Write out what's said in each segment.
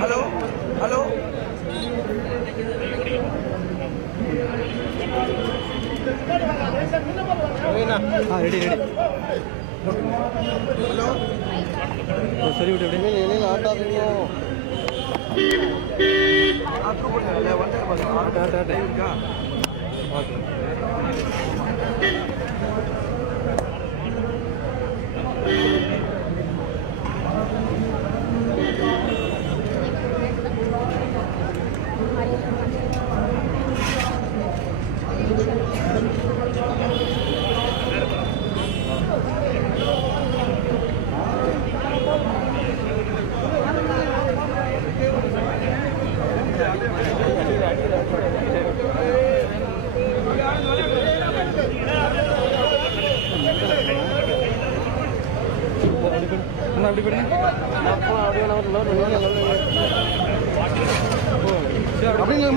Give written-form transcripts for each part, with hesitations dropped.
Hello hello ready ready hello சரி விட்டு எப்படி ஆட்டாதீங்க அப்படி பண்ணி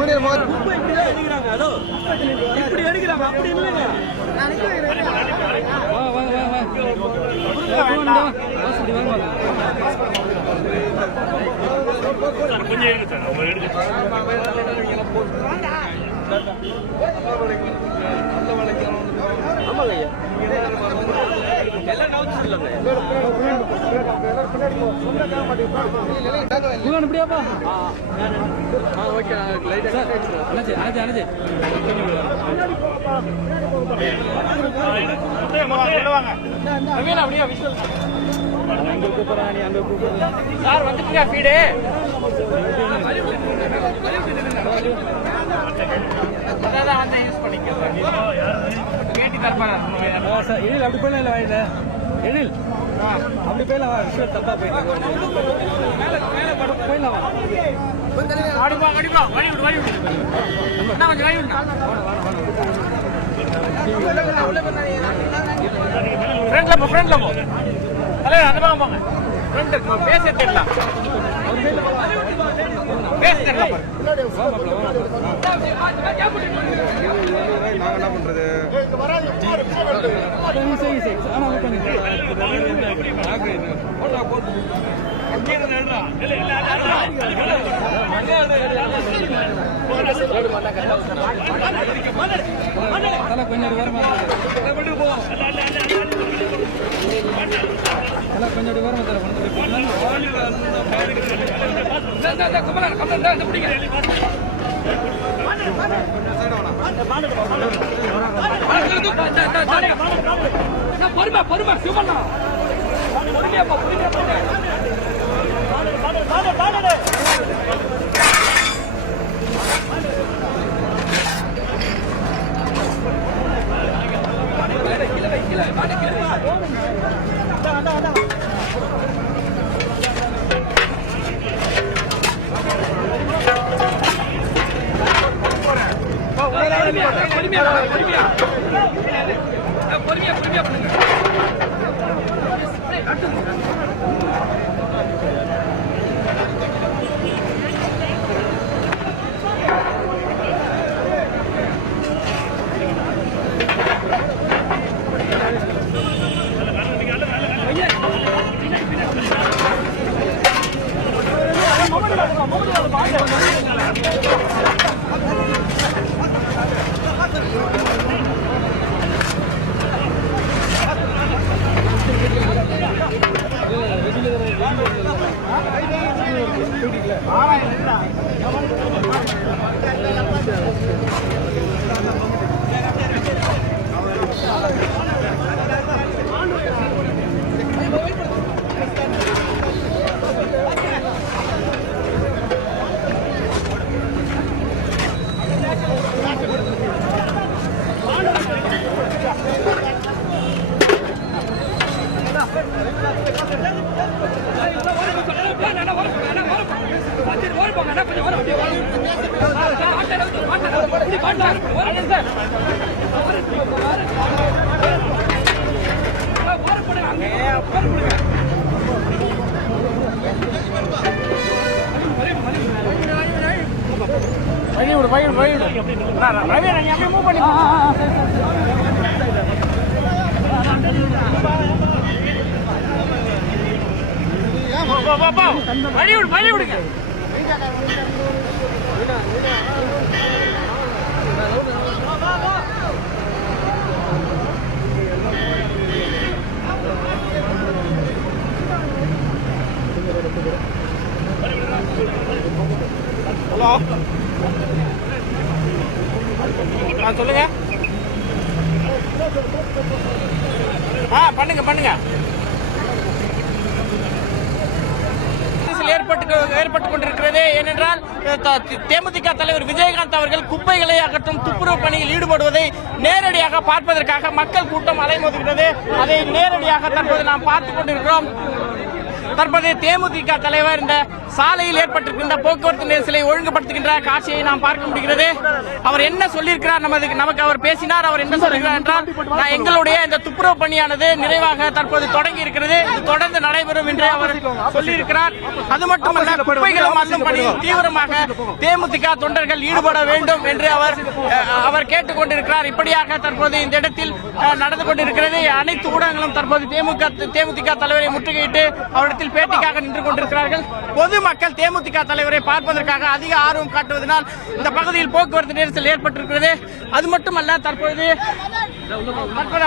அப்படியாப்பா அப்படி போயிடல வாயில எழில் அப்படி போயிடலாம் விஷயம் தப்பா போயிடலாம் என்ன பண்றது கொஞ்சம் மூவ் பண்ணி வழி விடுங்க. ஹலோ, சொல்லுங்க. பண்ணுங்க. ஏற்பட்டுக் கொண்டிருக்கிறது. ஏனென்றால் தேமுதிக தலைவர் விஜயகாந்த் அவர்கள் குப்பைகளை அகற்றும் துப்புரவு பணியில் ஈடுபடுவதை நேரடியாக பார்ப்பதற்காக மக்கள் கூட்டம் அலைமோதுகிறது. அதை நேரடியாக தற்போது நாம் பார்த்துக் கொண்டிருக்கிறோம். தற்போது தேமுதிக தலைவர் இந்த சாலையில் ஏற்பட்டிருக்கின்ற போக்குவரத்து நெரிசலை ஒழுங்குபடுத்துகின்ற காட்சியை நாம் பார்க்க முடிகிறது. அவர் என்ன சொல்லியிருக்கிறார், நமக்கு அவர் பேசினார். அவர் என்ன சொல்லியிருக்கிறார் என்றால், எங்களுடைய இந்த துப்புரவு பணியானது நிறைவாக தற்போது தொடங்கி இருக்கிறது, இது தொடர்ந்து நடைபெறும் என்று அவர் சொல்லியிருக்கிறார். அது மட்டுமல்ல, குப்பைகள் அள்ளும் பணியில் தீவிரமாக தேமுதிக தொண்டர்கள் ஈடுபட வேண்டும் என்று அவர் கேட்டுக் கொண்டிருக்கிறார். இப்படியாக தற்போது இந்த இடத்தில் நடந்து கொண்டிருக்கிறது. அனைத்து ஊடகங்களும் தற்போது தேமுதிக தலைவரை முற்றுகையிட்டு அவரிடத்தில் பேட்டிக்காக நின்று கொண்டிருக்கிறார்கள். பொதுமக்கள் தேமுதிக தலைவரை பார்ப்பதற்காக அதிக ஆர்வம் காட்டுவதனால் இந்த பகுதியில் போக்குவரத்து நெரிசல் ஏற்பட்டிருக்கிறது. அது மட்டுமல்ல, தற்போது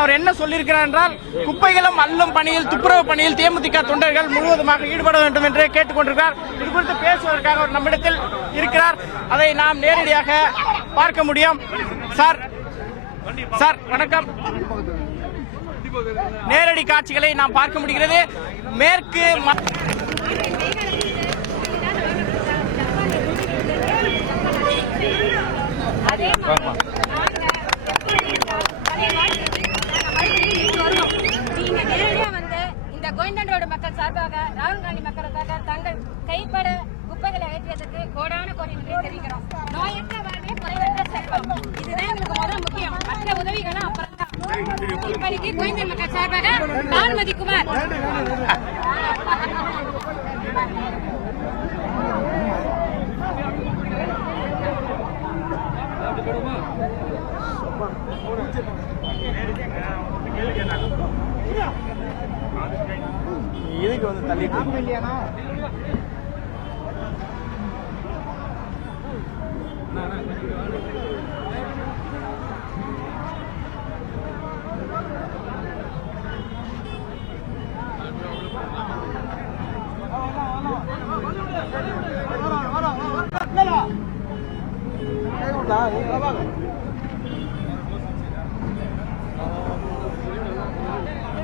அவர் என்ன சொல்லியிருக்கிறார் என்றால், குப்பைகளும் அள்ளும் பணியில் துப்புரவு பணியில் தேமுதிக தொண்டர்கள் முழுவதுமாக ஈடுபட வேண்டும் என்று கேட்டுக் கொண்டிருக்கிறார். இது குறித்து பேசுவதற்காக அவர் நம்மிடத்தில் இருக்கிறார். அதை நாம் நேரடியாக பார்க்க முடியும். சார் வணக்கம். நேரடி காட்சிகளை நாம் பார்க்க முடிகிறது. மேற்கு இந்த கோவிந்தன் ரோடு மக்கள் சார்பாக, ராகுல் காந்தி மக்களுக்காக தங்கள் கைப்பட குப்பைகளை அகற்றியதற்கு கோடான கோடி நன்றி தெரிவிக்கிறோம். நோயற்ற வாழ்வே குறைவற்ற செல்வம், இதுதான் எங்களுக்கு முதல் முக்கியம். மற்ற உதவிகளும் அப்புறம் தான். இப்படிக்கு கோவிந்தன் மக்கள் சார்பாக பானுமதி குமார். இதுக்கு வந்து தள்ளிட்டு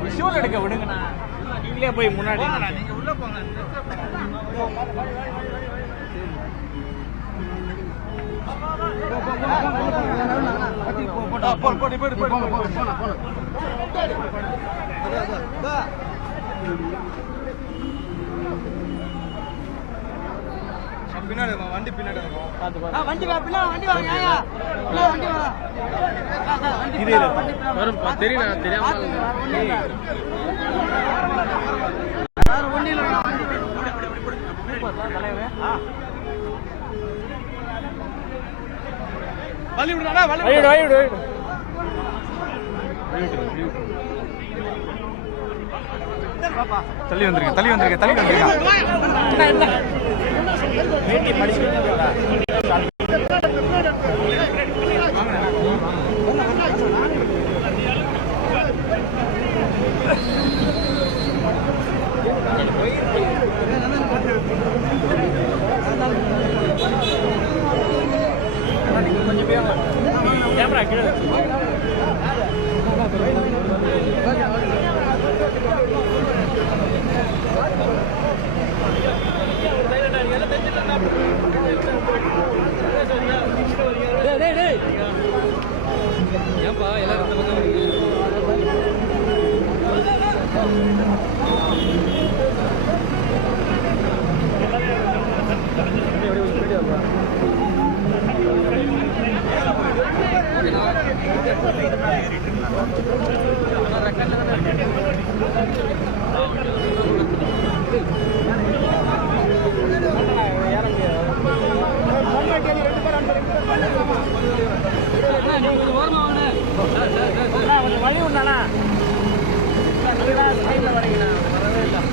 விஷுவல் எடுக்க விடுங்கண்ணா. நீங்களே போய் முன்னாடி நீங்க உள்ள போங்க. பின்னாடி வண்டி பின்னாடி தெரியும் தெரியாம தள்ளி வந்திருக்கேன். ஏன்பா எல்லாரும் இந்த பக்கம் வரீங்க? வழி உண்டானா வரவே இல்லை.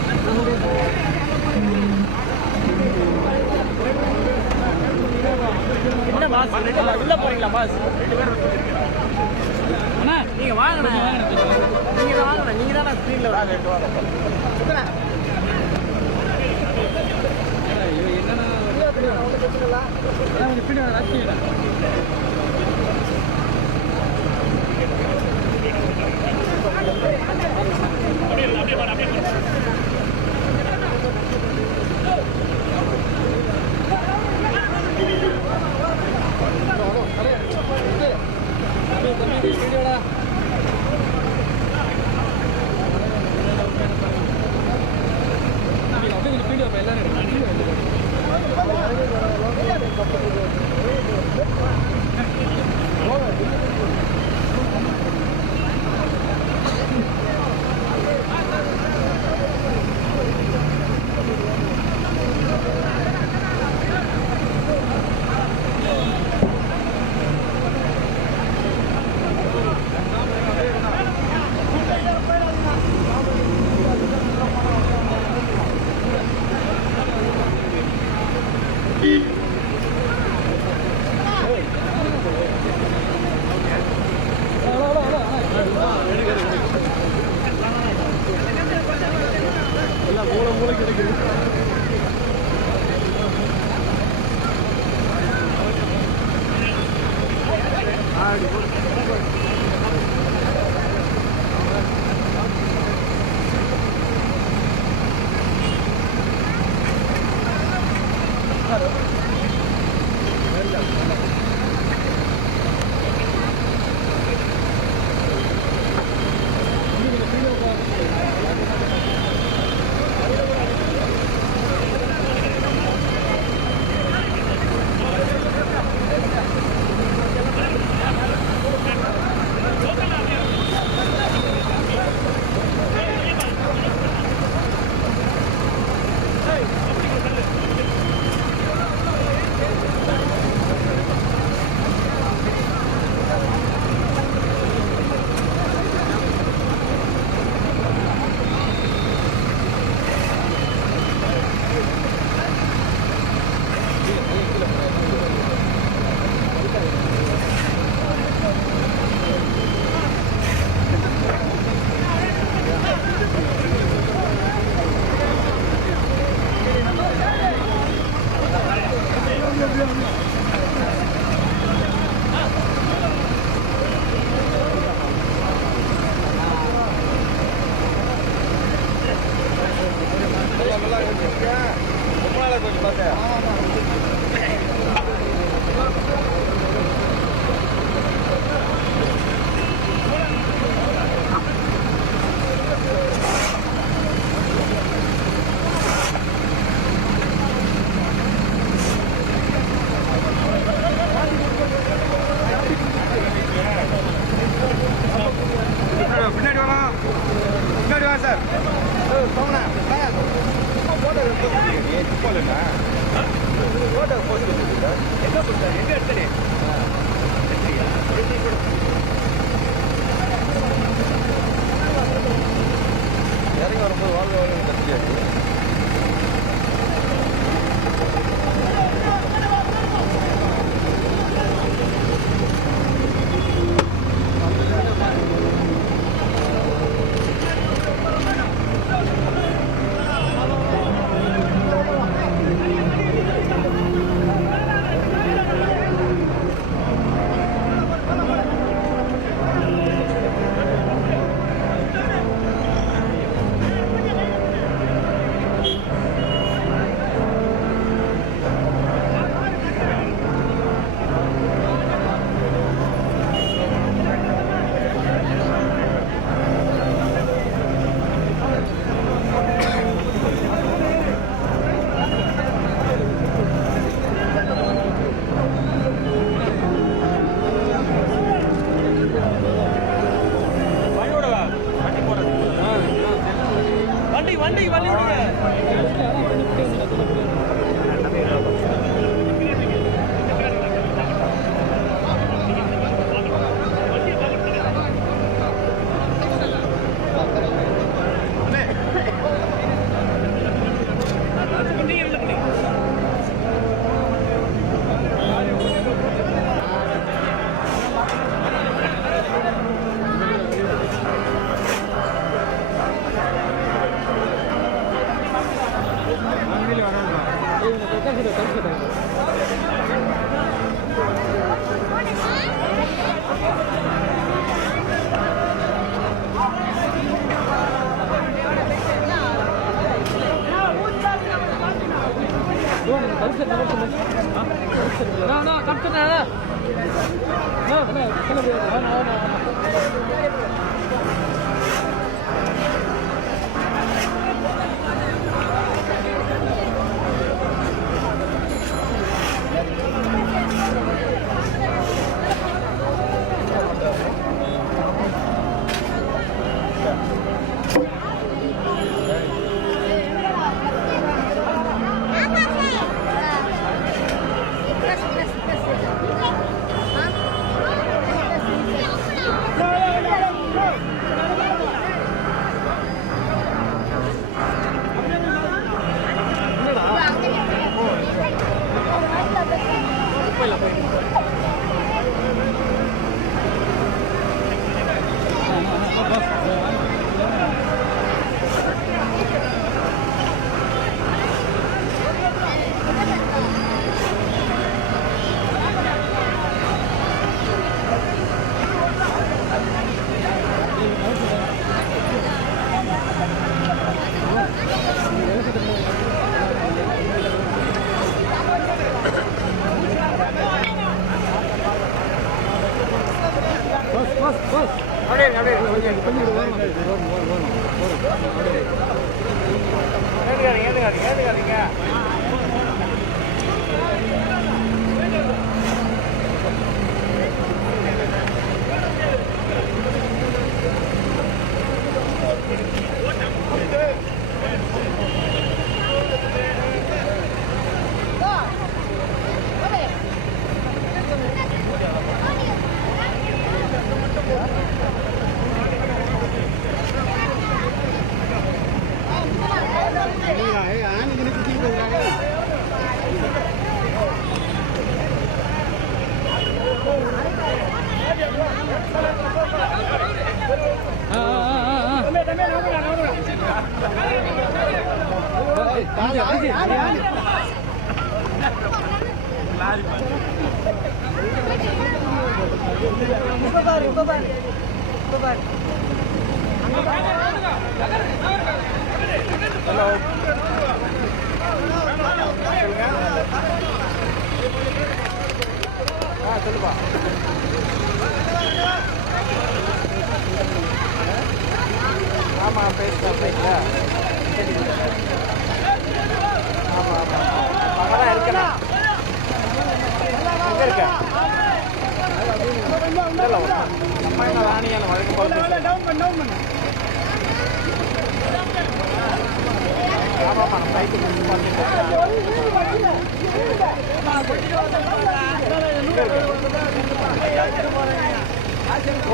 பாஸ் உள்ள போறீங்களா பாஸ்? அண்ணா நீங்க வாங்கண்ணா, நீங்க தான் வாங்கண்ணா, நீங்க தான் ஸ்கிரீன்ல சொல்லுப்பா. ஆமா பேசல. ஆமா பக்கம்தான் இருக்கலாம். எங்க இருக்க? அம்மா என்ன ராணியான வழக்கு போகுது. ஆமாம்மா நம்ம பைக்கு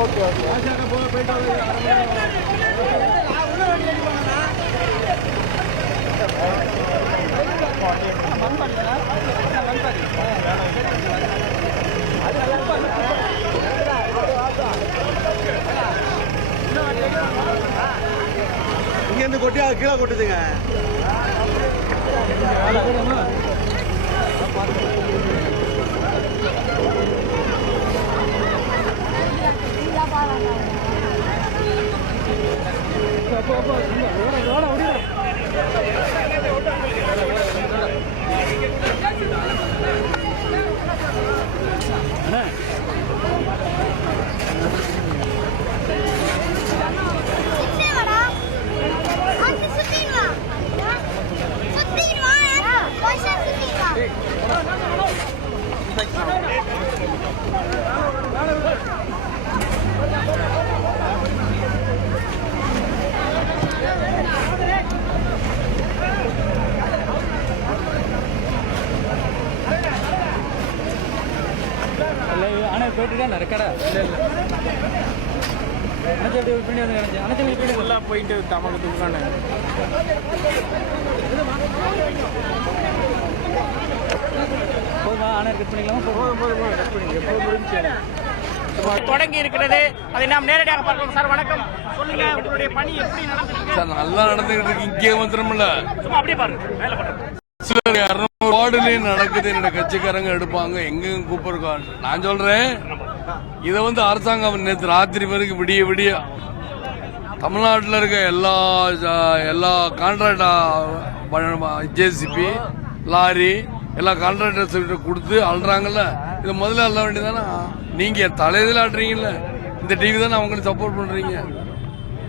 ஓகே இங்கேருந்து கொட்டி அது கீழே கொட்டுதுங்க. போயிட்டு ரெக்கார்டா இல்லை போயிட்டு தமிழகத்துக்கு தானே தொடங்கி இருக்கிறது. அதை நாம் நேரடியாக பார்க்கலாம். சார் வணக்கம், சொல்லுங்க உங்களுடைய பணி எப்படி நடந்துருக்கு? சார் நல்லா நடந்துகிட்டு இருக்கு. இங்கே மாத்திரமில்ல, சும்மா அப்படியே பாருங்க, வேலை பண்ணுங்க. 200 வார்டுலயும் நடக்குது. என்னோட கட்சிக்காரங்க எடுப்பாங்க, எங்க கூப்பிடுறோம். நான் சொல்றேன், இதை அரசாங்கம் நேற்று ராத்திரி வரைக்கும் விடிய விடிய தமிழ்நாட்டில் இருக்க எல்லா கான்ட்ராக்ட் ஜேசிபி லாரி எல்லா கான்ட்ராக்டர்ஸ் கொடுத்து அல்றாங்கல்ல. இதை முதல்ல அள்ள வேண்டியதானே. நீங்க தலையில ஆடுறீங்கல்ல, இந்த டிவி தானே அவங்களுக்கு சப்போர்ட் பண்றீங்க.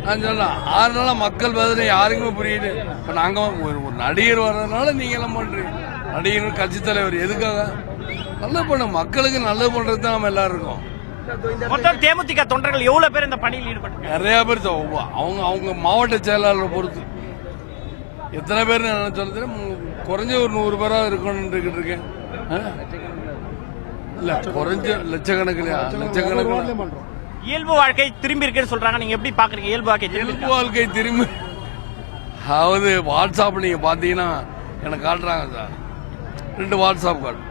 நான் சொன்னேன், 6 நாளா மக்கள் வேதனை யாருக்குமே புரியுது. இப்ப நாங்க ஒரு நடிகர் வர்றதுனால நீங்க எல்லாம் பண்றீங்க. நடிகர் கட்சி தலைவர் எதுக்காக? நல்லது பண்ண மக்களுக்கு நல்லது பண்றது தான் நம்ம எல்லாரும் இருக்கோம். மொத்தம் தேமுதிக தொண்டர்கள் எவ்வளவு பேர் இந்த பணியில் ஈடுபட்டு? நிறைய பேர் அவங்க மாவட்ட செயலாளரை பொறுத்து எத்தனை பேர் சொல்றது குறைஞ்ச ஒரு 100 பேரா இருக்கணும்னு இருக்கேன். இல்ல குறைஞ்ச லட்சக்கணக்கில். இயல்பு வாழ்க்கை திரும்பி இருக்குன்னு சொல்றாங்க, நீங்க எப்படி பாக்குறீங்க? இயல்பு வாழ்க்கை திரும்பி அதாவது வாட்ஸ்அப் நீங்க பாத்தீங்கன்னா எனக்கு காட்டுறாங்க சார், 2 வாட்ஸ்அப் கார்டு.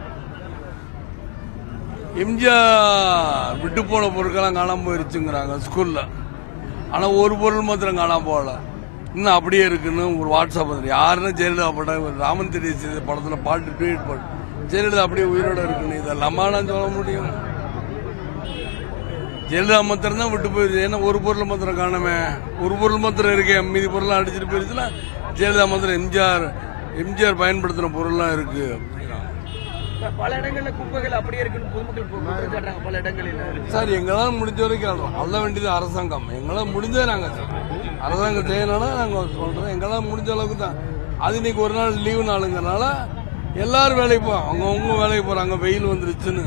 எம்ஜிஆர் விட்டு போன பொருட்கள்லாம் காணாம போயிருச்சுங்கிறாங்க ஸ்கூல்ல. ஆனா ஒரு பொருள் மாத்திரம் காணாம போகல, இன்னும் அப்படியே இருக்குன்னு ஒரு வாட்ஸ்அப் வந்து யாருன்னா ஜெயலலிதா படம் ராமன் தெரிய படத்துல பாட்டு ட்வீட் பண்ணு, ஜெயலலிதா அப்படியே உயிரோட இருக்குன்னு. இதெல்லாமா நான் சொல்ல முடியும்? ஜெயலலிதா மாத்திரம் தான் விட்டு போயிருச்சு. ஏன்னா ஒரு பொருள் மாத்திரம் காணாம, ஒரு பொருள் மாத்திரம் இருக்கேன், மீதி பொருள்லாம் அடிச்சுட்டு போயிருச்சுன்னா ஜெயலலிதா மாத்திரம் எம்ஜிஆர் பயன்படுத்தின பொருள்லாம் இருக்கு. பல இடங்கள்ல குப்பைகள் அப்படியே இருக்குன்னு பொதுமக்கள் குற்றம் சாட்டுறாங்க பல இடங்களில். சார் எங்களால் முடிஞ்ச வரைக்கும் அல்ல வேண்டியது அரசாங்கம். எங்களால் முடிஞ்சதை நாங்கள் சொல்றோம். அரசாங்கம் செய்யணும்னா நாங்கள் சொல்றோம். எங்களால் முடிஞ்ச அளவுக்கு தான். அது இன்னைக்கு ஒரு நாள் லீவு நாளுங்கிறனால எல்லாரும் வேலைக்கு போவோம். அவங்கவுங்க வேலைக்கு போறாங்க. வெயில் வந்துருச்சுன்னு.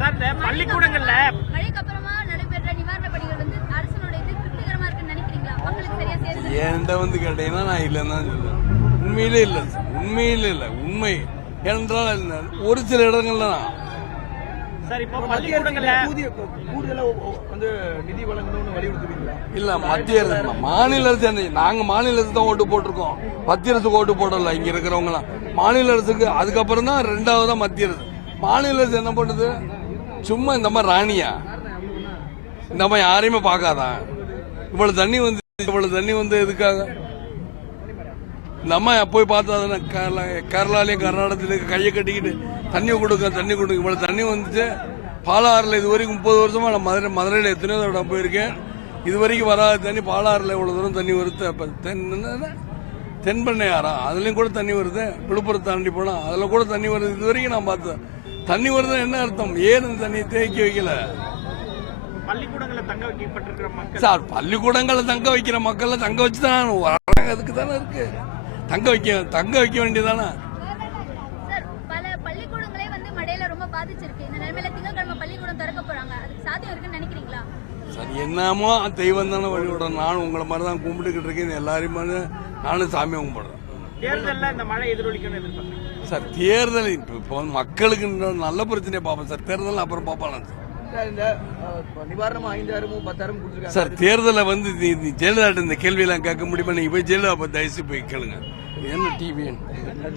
சார் இந்த பள்ளிக்கூடங்கள்ல மழைக்கு அப்புறமா நடைபெற்ற நிவாரண பணிகள் வந்து அரசனோட இது திருப்திகரமா இருக்குன்னு நினைக்கிறீங்களா? மக்களுக்கு சரியா சேருது? என்கிட்ட வந்து கேட்டீங்கன்னா நான் இல்லைன்னு தான் சொல்லுவேன். உண்மையிலே இல்லை சார். உண்மையிலே இல்லை. உண்மை என்றால் ஒரு சில இடங்கள்ல சார் இப்போ பள்ளிக்கூடங்கள்ல கூடுதலா வந்து நிதி வழங்கணும்னு வலியுறுத்துவீங்களா? இல்ல மத்திய அரசு மாநில அரசு. நாங்க மாநில அரசு தான் ஓட்டு போட்டிருக்கோம். மத்திய அரசுக்கு ஓட்டு போடல. இங்க இருக்கிறவங்க எல்லாம் மாநில அரசுக்கு. அதுக்கப்புறம் தான் ரெண்டாவதா மத்திய அரசு. மாநில அரசு என்ன பண்ணுது? சும்மா இந்த மாதிரி ராணியா இந்த மாதிரி யாரையுமே பார்க்காதான். இவ்வளவு தண்ணி வந்து எதுக்காக? இந்த அம்மா போய் பார்த்தா கேரளாலையும் கர்நாடகத்திலையும் கையை கட்டிக்கிட்டு தண்ணி கொடுக்க இவ்வளவு தண்ணி வந்துச்சு. பாலாறுல இது வரைக்கும் 30 வருஷமா நான் மதுரையில் எத்தனையோ தடவை போயிருக்கேன். இது வரைக்கும் வராத தண்ணி பாலாறுல இவ்வளவு தூரம் தண்ணி வருது. அப்ப தென்பண்ணையாரா அதுலயும் கூட தண்ணி வருது. விழுப்புரத்தை தாண்டி போனா அதுல கூட தண்ணி வருது. இது வரைக்கும் நான் பார்த்தேன். தண்ணி வருது என்ன அர்த்தம்? ஏன் இந்த தண்ணி தேக்கி வைக்கல? பள்ளிக்கூடங்கள்ல தங்க வைக்கப்பட்டிருக்கிற மக்கள் சார் பள்ளிக்கூடங்களை தங்க வைக்கிற மக்கள் தங்க வச்சுதான் வராங்க. அதுக்கு தானே இருக்கு. தங்க வைக்க வேண்டியதானே. சார் பல பள்ளிக்கூடங்களே வந்து மழையில ரொம்ப பாதிச்சிருக்கு. இந்த நிலைமையில திங்கட்கிழமை பள்ளிக்கூடம் திறக்க போறாங்க. அதுக்கு சாத்தியம் இருக்குன்னு நினைக்கிறீங்களா? சார் என்னமோ தெய்வம் தானே வழிவிடுறேன். நானும் உங்களை மாதிரி தான் கும்பிட்டுக்கிட்டு இருக்கேன். எல்லாரையும் நானும் சாமி கும்பிடுறேன். தேர்தலில் இந்த மழை எதிரொலிக்கணும்னு எதிர்பார்க்கிறேன் சார். தேர்தல் இப்போ மக்களுக்கு நல்ல பிரச்சனையை பார்ப்போம் சார். தேர்தல் அப்புறம் பார்ப்பாங்க சார். இந்த நிவாரணம் 5,000 10,000 கொடுத்துருக்காங்க சார். தேர்தலை வந்து நீ ஜெயலலிதா இந்த கேள்வியெல்லாம் கேட்க முடியுமா? நீங்க போய் ஜெயலலிதா பத்தி தயவுசு போய் கேளுங்க. என்ன டிவி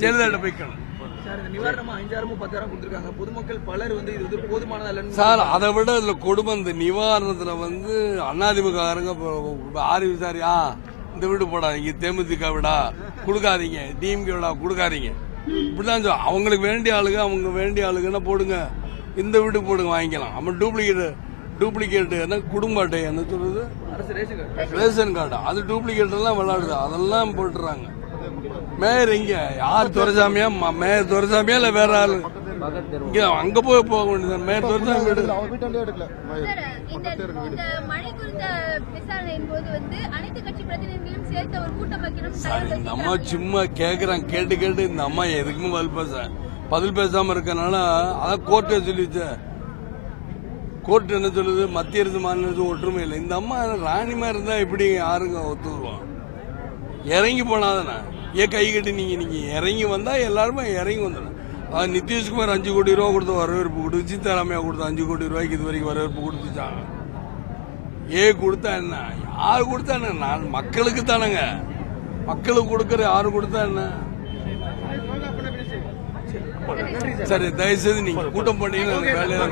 ஜெயலலிதா போய் கேளுங்க சார். இந்த நிவாரணம் 5,000 10,000 கொடுத்துருக்காங்க. பொதுமக்கள் பலர் வந்து இது வந்து போதுமானதா இல்லைன்னு சார். அதை விட இதுல கொடுமை இந்த நிவாரணத்துல வந்து அதிமுககாரங்க ஆறு விசாரியா இந்த வீடு போடாதீங்க, தேமுதிக விடா கொடுக்காதீங்க, டிஎம்கே விடா கொடுக்காதீங்க இப்படிதான் சொல்ல. அவங்களுக்கு வேண்டிய ஆளுங்கன்னா போடுங்க. இந்த வீட்டுக்கு போடுங்க, வாங்கிக்கலாம். நம்ம டூப்ளிகேட் என்ன குடும்ப அட்டை என்ன சொல்றது ரேஷன் கார்டு அது டூப்ளிகேட் எல்லாம் விளையாடுது. அதெல்லாம் போட்டுறாங்க. மேயர் இங்க யார் துரைசாமியா? மேயர் துரைசாமியா இல்ல வேற ஆளு? இங்க அங்க போக வேண்டியது. மேயர் துரைசாமி இந்த மழை குறித்த விசாரணையின் போது வந்து அனைத்து கட்சி பிரதிநிதிகளும் சேர்த்து ஒரு கூட்டம் வைக்கணும். இந்த அம்மா சும்மா கேக்குறாங்க. கேட்டு இந்த அம்மா எதுக்குமே பதில் பேசாம இருக்கனால அதான் கோர்ட்டே சொல்லிச்சு. கோர்ட் என்ன சொல்லுது? மத்திய அரசு மாநில அரசு ஒற்றுமை இல்லை. இந்த அம்மா ராணிமா இருந்தா எப்படி யாருங்க ஒத்துக்குவோம்? இறங்கி போனாதானே. ஏன் கை கட்டி நீங்க இறங்கி வந்தா எல்லாருமே இறங்கி வந்துடும். நிதிஷ்குமார் 5 கோடி ரூபா கொடுத்து வரவேற்பு கொடுத்து, சீதாராமையா கொடுத்து 5 கோடி ரூபாய்க்கு இது வரைக்கும் வரவேற்பு கொடுத்துச்சாங்க. கொடுத்தா என்ன? யாரு கொடுத்தா என்ன? நான் மக்களுக்கு தானங்க. மக்களுக்கு கொடுக்கற யாரு கொடுத்தா என்ன? சரி தயவுசெய்து நீங்க கூட்டம் பண்ணீங்கன்னா வேலையில